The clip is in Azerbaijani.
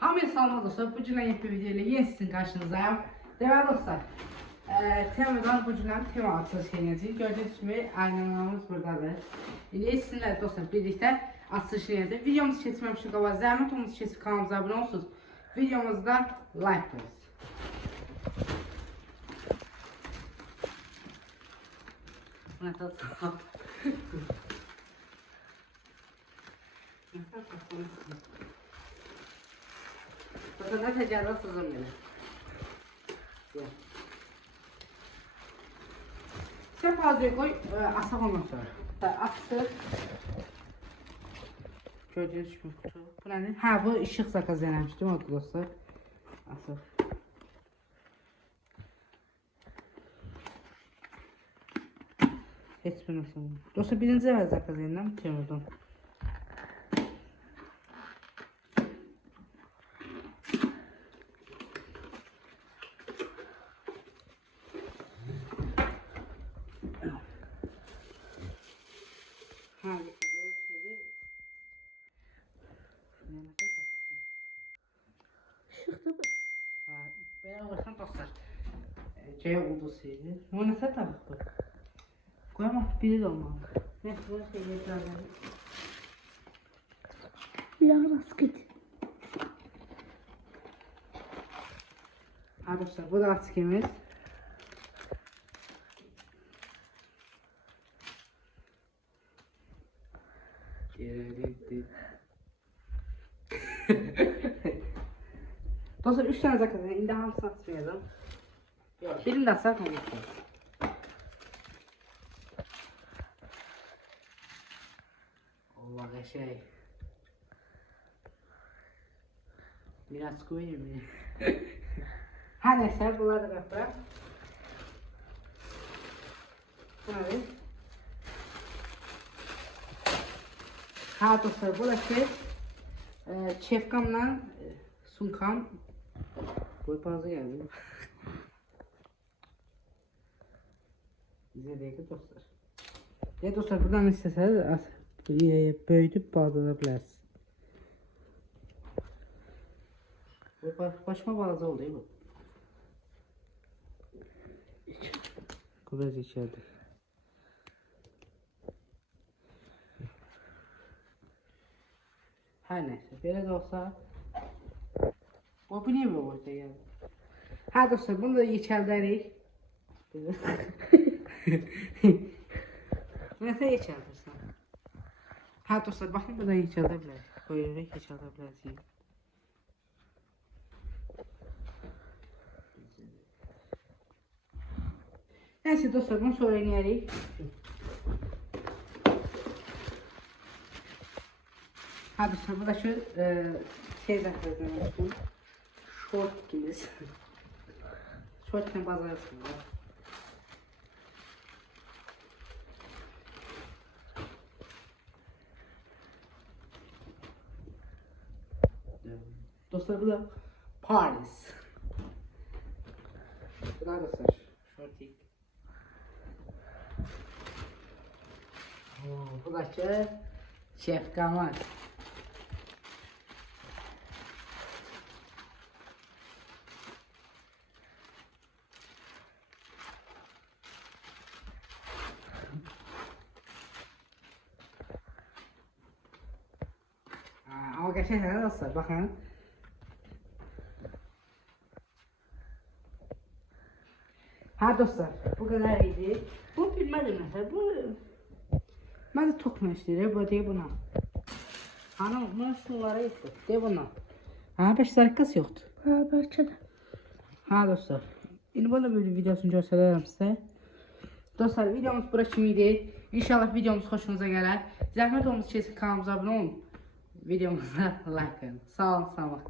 Hamıya salam dostlar. Bu günə yeni bir video ilə yenə sizin qarşınızdayım. Deməli dostlar, temadan bu günə tema açılış edəcəyik. Gördüyünüz kimi aynamamız buradadır. İndi sizinlə dostlar birlikdə açılış edəcəyik. Videomuzu keçməmişik qabaq zəhmət olmuş keçib kanalımıza abunə olursunuz. Videomuzda like qoyun. Buna tatsın. Bakın tecrübe sızım gelir. Sen fazla koy, asak ondan sonra. Attık. Gördüğünüz gibi kutu. Bu nedir? Ha, bu ışık zakaz eləmişdim o dostlar. Asaq. Heç bir nasıl. Dostlar birinci əvvəl zakaz eləyəm. Temurdan. Şıxdır bu. Belə olursan dostlar. C'ye olduğu şeydi. Bu nə səbəb bu? Qoyama biri də olmalı. Neyse bu şey yeterli. Bir daha nasıl git? Ha dostlar bu da askimiz. Dostlar 3 tane zakaz edin. İndi hamısını atmayalım. Yok, birini de atsak olur. Allah şey. Biraz koyayım mı? Ha neyse bunları da yapalım. Evet. Ha dostlar bu da şey. Çefkamla sunkam. Koy fazla geldi. Bize değil dostlar. Ya dostlar buradan isteseniz böyüdüp bağlanabilirsiniz. Başıma balaca oldu bu. Biraz içeride. Her neyse böyle de olsa o bu niye mi ortaya geldi? Ha dostlar bunu da içerderik. Neyse içerdirsin. Ha dostlar bakın buradan içerdebilir. Koyarak içerdebilirsin. Neyse dostlar bunu sonra inerik. Ha dostlar bu da şu şey zakazlamıştım. Short gimiz. Short ne bazı yapıyorlar. Dostlar bu da Paris. Bu da dostlar shortik. Bu da Şef Kamal. Ama gerçekten dostlar bakın. Ha dostlar bu kadar idi. Bu bilmedim mesela bu. Ben de tokma istedim bu diye buna. Hanım bunun şunları yoktu. De buna. Ha 5 dakikası yoktu. Ha belki de. Ha dostlar. Şimdi böyle bir videosunu göstereyim size. Dostlar videomuz burası kimiydi? İnşallah videomuz hoşunuza gelir. Zahmet olmuş için kanalımıza abone olun. Videomuza like edin. Sağ olun, sağ olun.